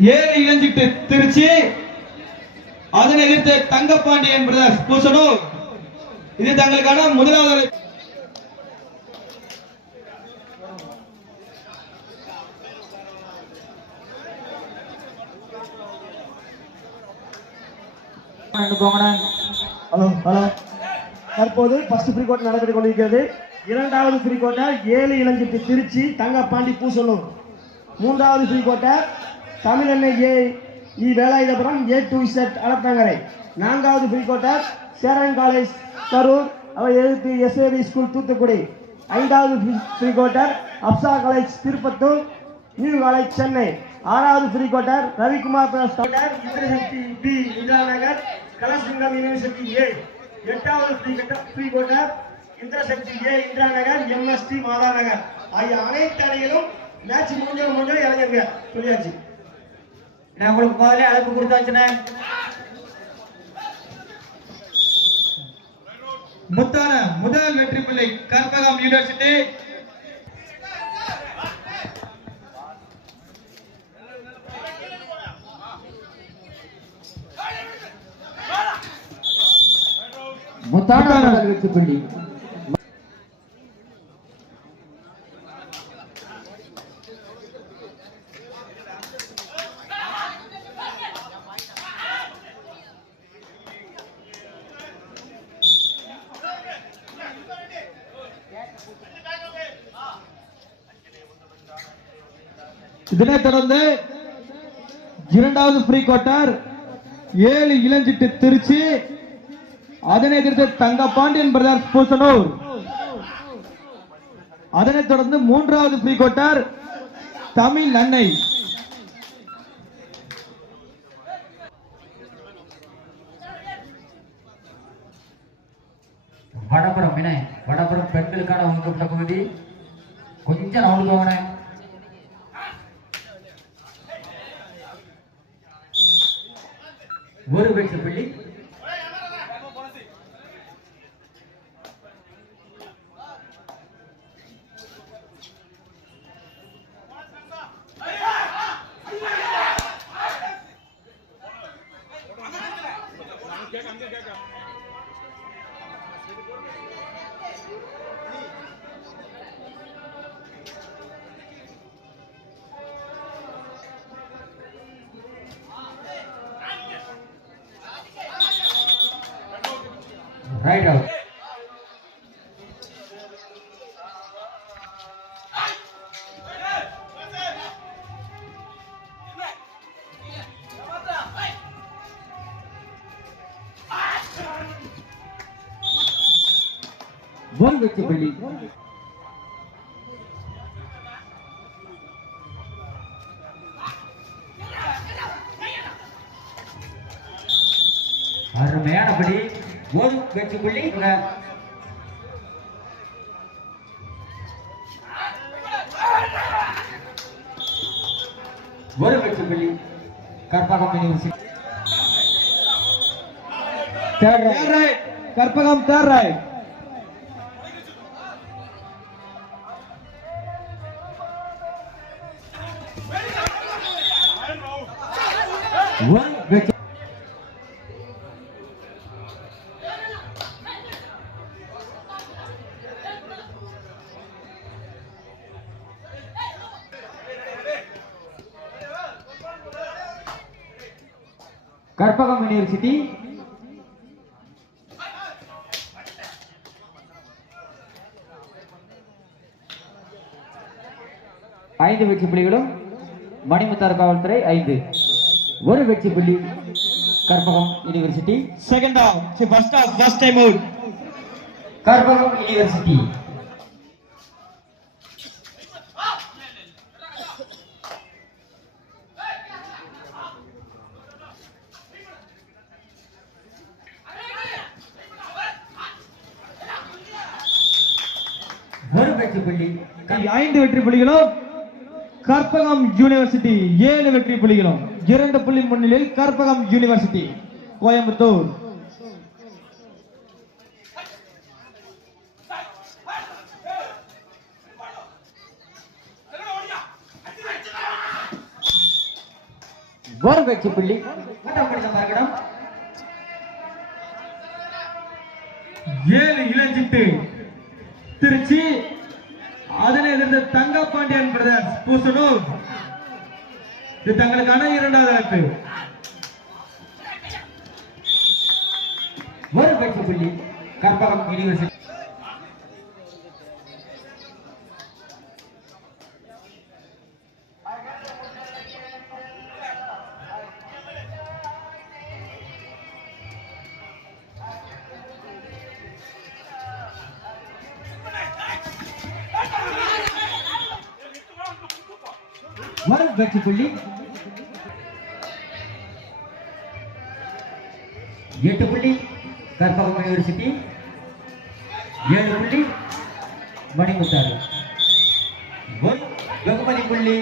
ஏழு இளஞ்சிட்டு திருச்சி. அதனை எதிர்த்து தங்கப்பாண்டியன் பிரதர்ஸ் பூசனூர். இது தங்களுக்கான முதலாவது அழைப்பு. Hello hello. தற்போது ஃபர்ஸ்ட் ஃப்ரீ கோட் நடைபெற்றுக் கொண்டிருக்கிறது. இரண்டாவது ஃப்ரீ கோட்டர் ஏழு இளஞ்சிட்டு திருச்சி தங்கப்பாண்டி பூசலூர் மூன்றாவது pre quarter Tamilannai A E e Velayuthapuram A to செட் அளப்பங்கரை நான்காவது pre quarter Cheran college Karur. அவர் எழுத்து எஸ்ஏவி ஸ்கூல் தூத்துக்குடி. ஐந்தாவது pre quarter Aqsa college Tirupattur. New college Chennai. ஆறாவது pre quarter Ravikumar press quarter Indrasakthi B Indira Nagar Kalasingam university A எட்டாவது pre quarter pre quarter Indrasakthi A Indira Nagar MST Matha Nagar ஆகிய அனைத்து அணிகளும் match முடிஞ்சவங்க முடிஞ்சவங்க இறங்கிருங்க சொல்லியாச்சு. நான் உங்களுக்கு முதல்ல அழைப்பு கொடுத்தாச்சுனே முத்தான முதல் வெற்றி பிள்ளை கற்பகம் யூனிவர்சிட்டி முத்தான வெற்றி பிள்ளை கடந்து இரண்டாவது ஃப்ரீ குவார்ட்டர் ஏழு இளஞ்சிட்டு திருச்சி அதனை எதிர்த்து தங்கப்பாண்டியன் பிரதர்ஸ் பூசனூர். அதனைத் தொடர்ந்து மூன்றாவது ஃப்ரீ குவார்ட்டர் தமிழ் அன்னை. வடபுறம் என்ன வடபுறம் பெண்களுக்கான ஒதுக்கப்பட்ட பகுதி. கொஞ்சம் நவுந்து போங்கண்ணே ஒரு வயசு பிள்ளை வெற்றி புள்ளி ரைட் அவுட் ஒரு வெற்றி புள்ளி அருமையானபடி ஒரு வெற்றி புள்ளி இங்க ஒரு வெற்றி புள்ளி Karpagam university Third right. Third right. Karpagam third raid Karpagam university. ஐந்து வெற்றி புள்ளிகளும் மணிமுத்தார் காவல்துறை ஐந்து. ஒரு வெற்றி புள்ளி Karpagam university. Second half first half first time out Karpagam university ஒரு வெற்றி புள்ளி ஐந்து வெற்றி புள்ளிகளும் கற்பகம் யூனிவர்சிட்டி ஏழு வெற்றி புள்ளிகளும் இரண்டு புள்ளி முன்னிலையில் கற்பகம் யூனிவர்சிட்டி கோயம்புத்தூர். ஒரு வெற்றி புள்ளி ஏழு இளஞ்சிட்டு திருச்சி. அதனை தங்க பாண்டியன் பிரதர்ஸ் பூசனூர். இது தங்களுக்கான இரண்டாவது அழைப்பு ஒரு பயிற்சி புள்ளி கற்பகம் யூனிவர்சிட்டி. பயிற்சி புள்ளி எட்டு புள்ளி கற்பகம் யூனிவர்சிட்டி. ஏழு புள்ளி மணிமுத்தாறு. வெகுமதி புள்ளி.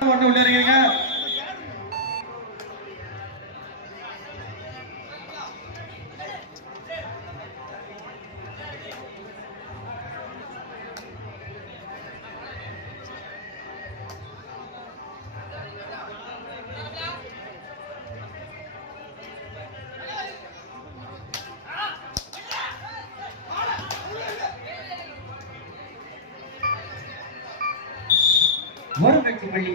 ஒண்ணு உள்ள இருக்கீங்க ஒரு வெற்றி புள்ளி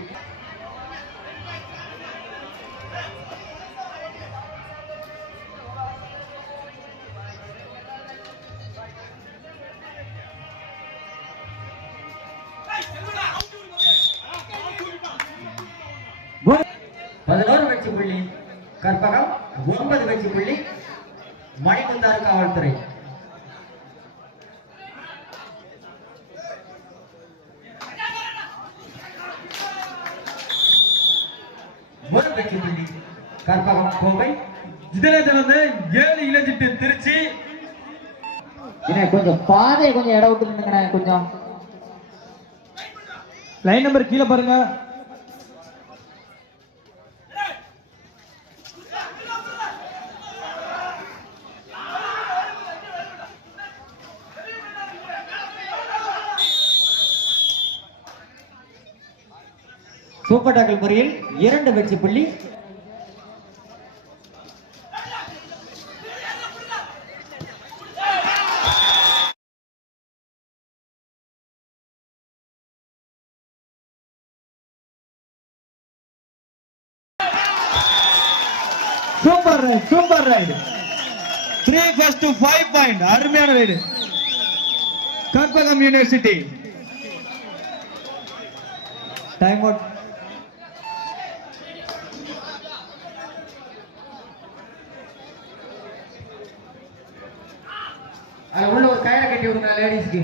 ஒரு- பதினோரு வெற்றி புள்ளி கற்பகம் ஒன்பது வெற்றி புள்ளி மணிமுத்தாறு காவல்துறை ஒரு வெற்றி புள்ளி கற்பகம் கோவை. இதனை தொடர்ந்து ஏழு இளஞ்சிட்டு திருச்சி. என்ன கொஞ்சம் பாதையை கொஞ்சம் இடம் விட்டு நின்னுங்கண்ணே கொஞ்சம். லைன் நம்பர் கீழே பாருங்க. சூப்பர் டாக்கல் முறையில் இரண்டு வெற்றி புள்ளி super raid super raid. Three first five point அருமையான raid Karpagam university time out அதுல உள்ள ஒரு கயிறை கட்டி விடுங்க லேடிஸ்க்கு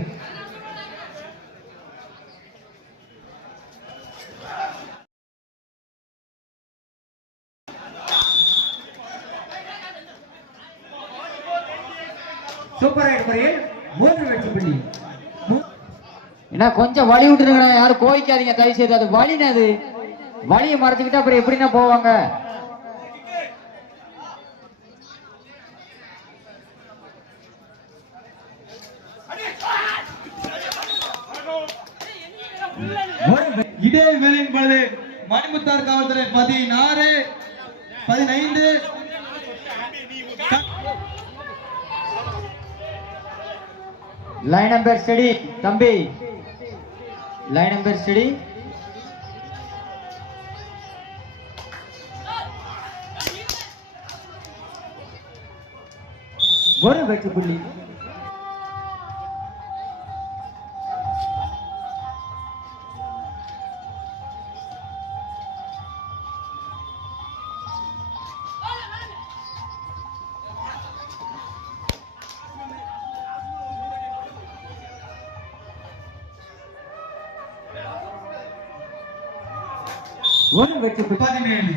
சூப்பர் ரைட் முறையில் மூன்று வெற்றி புள்ளி. என்ன கொஞ்சம் வழி விட்டுருங்கண்ணா யாரும் கோவிக்காதீங்க. தயவு செய்து அது வழினா அது. வழியை மறைச்சுக்கிட்டா அப்புறம் எப்படிண்ணா போவாங்க? இதே வேலையின் பொழுது மணிமுத்தார் காவல்துறை பதினாறு பதினைந்து லைன் நம்பர் செடி தம்பி. லைன் நம்பர் செடி ஒரு வெற்றி புள்ளி. ஒரு வெற்றி புள்ளி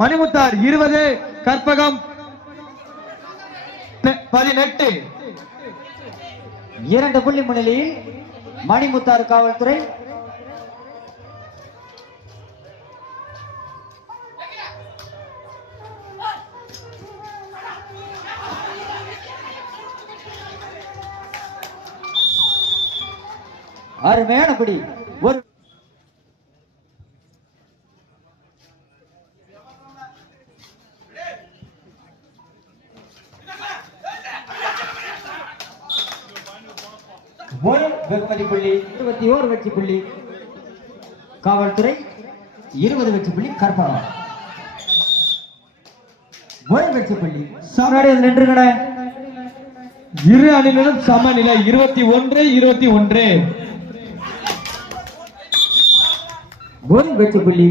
மணிமுத்தார் இருபது கற்பகம் பதினெட்டு. இரண்டு புள்ளி முன்னிலையில் மணிமுத்தார் காவல்துறை. அருமையான பிடி ஒரு ஒரு வெகுமதி புள்ளி இருபத்தி ஓரு வெற்றி புள்ளி காவல்துறை இருபது வெற்றி புள்ளி கற்பகம். ஒரு வெற்றி புள்ளி சமநாடு நின்றுங்கட. இரு அணியினரும் சமநிலை. இருபத்தி ஒன்று இருபத்தி ஒன்று. ஒரு வெற்றி புள்ளி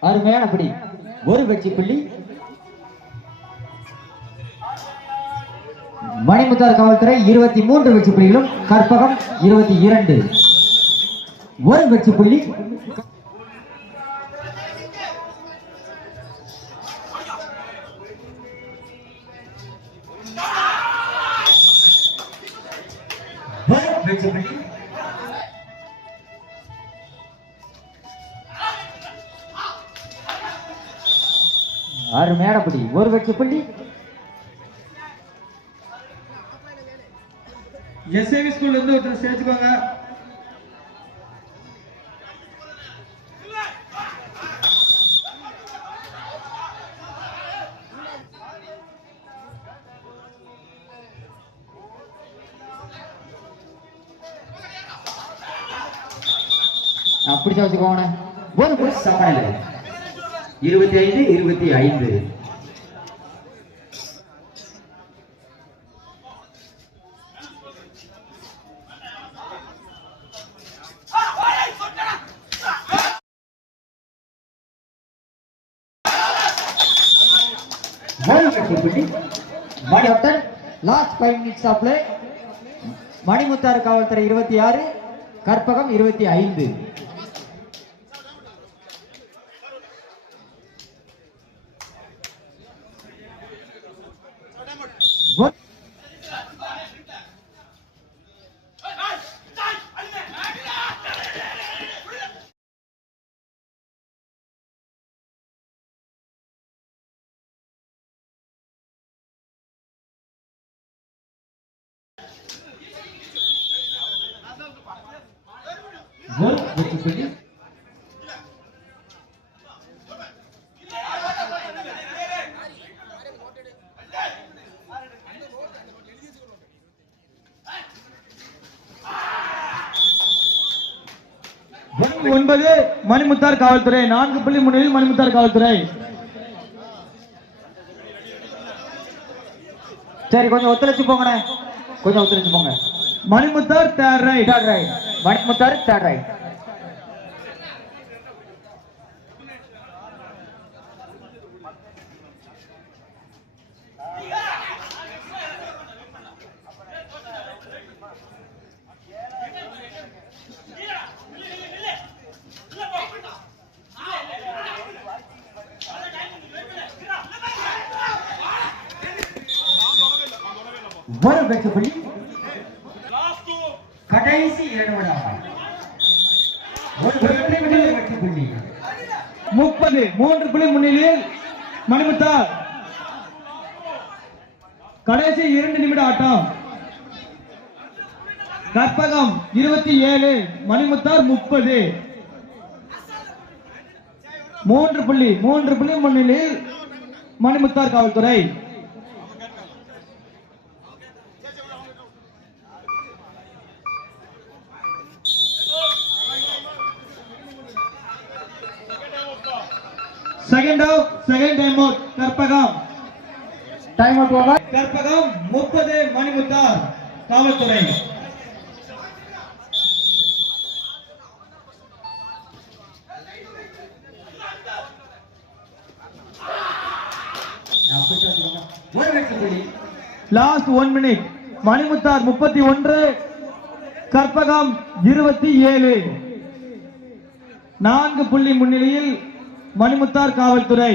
அருமையான பிடி. ஒரு வெற்றி புள்ளி. மணிமுத்தார் காவல்துறை இருபத்தி மூன்று வெற்றி புள்ளிகளும் கற்பகம் இருபத்தி இரண்டு. ஒரு வெற்றி புள்ளி. வெற்றி புள்ளி. அருமையான பிடி ஒரு வெற்றி புள்ளி. எஸ்ஏவி ஸ்கூல்ல இருந்து ஒருத்தர் சேர்த்துக்கோங்க. அப்படி வச்சுக்கோங்க. ஒரு புள்ளி. சமநிலை. இருபத்தி ஐந்து இருபத்தி ஐந்து மணி last five minutes of Manimuthar காவல்துறை இருபத்தி ஆறு கற்பகம் இருபத்தி ஐந்து. ஒரு வெற்றி புள்ளி ஒன்பது மணிமுத்தார் காவல்துறை நான்கு புள்ளி முன்னிலையில் மணிமுத்தார் காவல்துறை. சரி கொஞ்சம் ஒத்துழைச்சு போங்கண்ணே. கொஞ்சம் ஒத்துழைச்சு போங்க. Manimuthar third raid third raid Manimuthar third raid ஒரு வெற்றி புள்ளி கடைசி இரண்டு வெற்றி புள்ளி. முப்பது மூன்று புள்ளி முன்னிலையில் மணிமுத்தார் கடைசி இரண்டு நிமிட ஆட்டம். கற்பகம் இருபத்தி ஏழு மணிமுத்தார் முப்பது. மூன்று புள்ளி மூன்று புள்ளி முன்னிலையில் மணிமுத்தார் காவல்துறை. ஓவர் கற்பகம் முப்பது மணிமுத்தார் காவல்துறை. லாஸ்ட் ஒன் மினிட் மணிமுத்தார் முப்பத்தி ஒன்று கற்பகம் இருபத்தி ஏழு. நான்கு புள்ளி முன்னிலையில் மணிமுத்தார் காவல்துறை.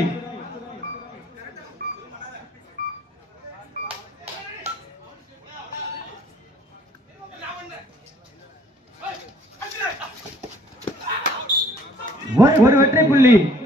ஒரு வெற்றி புள்ளி